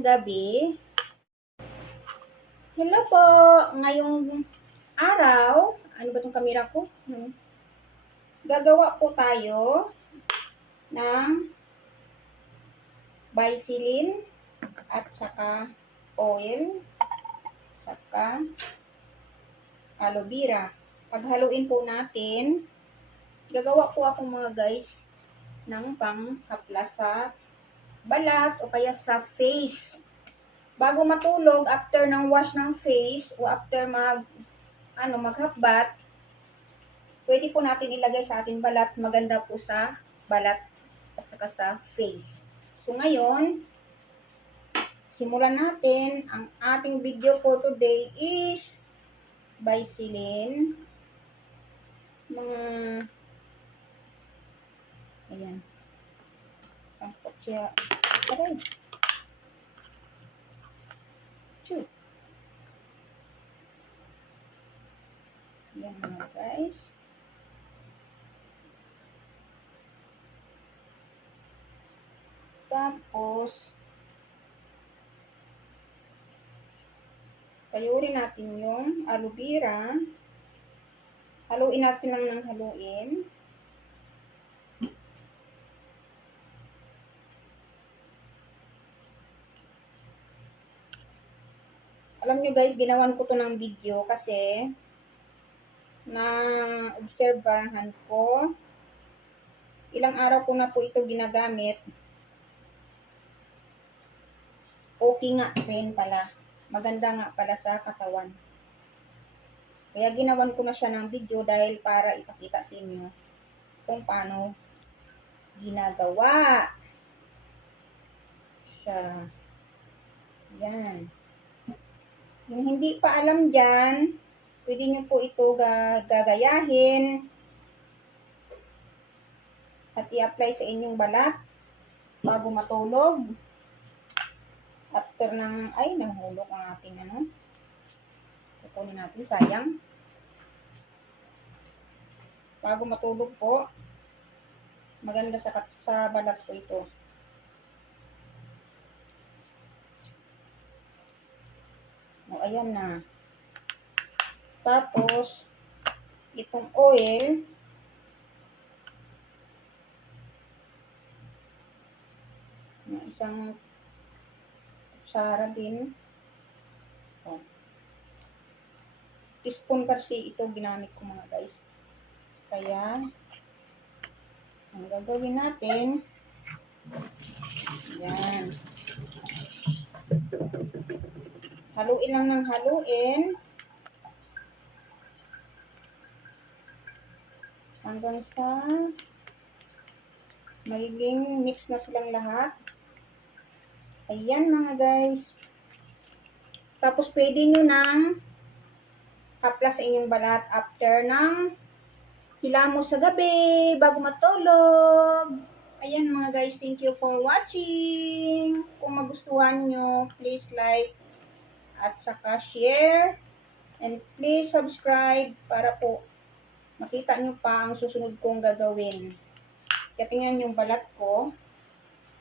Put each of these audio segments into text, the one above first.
ngayong gabi. Hello po! Ngayong araw, ano ba itong kamera ko? Gagawa po tayo ng Vaseline at saka oil, saka aloe vera. Paghaluin po natin, gagawa po ako mga guys ng panghaplas sa balat o kaya sa face. Bago matulog, after ng wash ng face o after maghapbat, pwede po natin ilagay sa ating balat. Maganda po sa balat at saka sa face. So ngayon, simulan natin. Ang ating video for today is Vaseline. Ayan. Sangkot siya. Aray. Yan mga guys. Tapos, kayurin natin yung aloe vera. Haluin natin lang ng haluin. Alam nyo guys, ginawan ko to ng video kasi na-obserbahan ko. Ilang araw ko na po ito ginagamit. Okay nga rin pala. Maganda nga pala sa katawan. Kaya ginawan ko na siya ng video dahil para ipakita sa inyo kung paano ginagawa siya. Yan. Yung hindi pa alam dyan, pwede nyo po ito gagayahin at i-apply sa inyong balat bago matulog. After ng, nahulog ang ating kukunin natin, sayang. Bago matulog po, maganda sa balat po ito. O, ayan na. Tapos, itong oil, isang kutsara din. O. Teaspoon kasi ito ginamit ko mga guys. Kaya, ang gagawin natin, yan. Haluin lang ng haluin hanggang sa magiging mix na silang lahat. Ayan mga guys. Tapos pwede nyo nang haplas sa inyong balat after ng hilamos sa gabi bago matulog. Ayan mga guys, thank you for watching. Kung magustuhan nyo, please like at saka share. And please subscribe para po makita nyo pa ang susunod kong gagawin. Kaya tingnan yung balat ko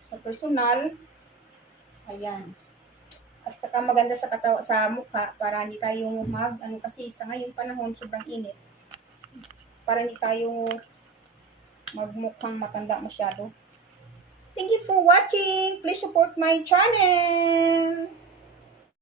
sa personal. Ayan. At saka maganda sa mukha para hindi tayo kasi sa ngayong panahon sobrang init. Para hindi tayo magmukhang matanda masyado. Thank you for watching. Please support my channel.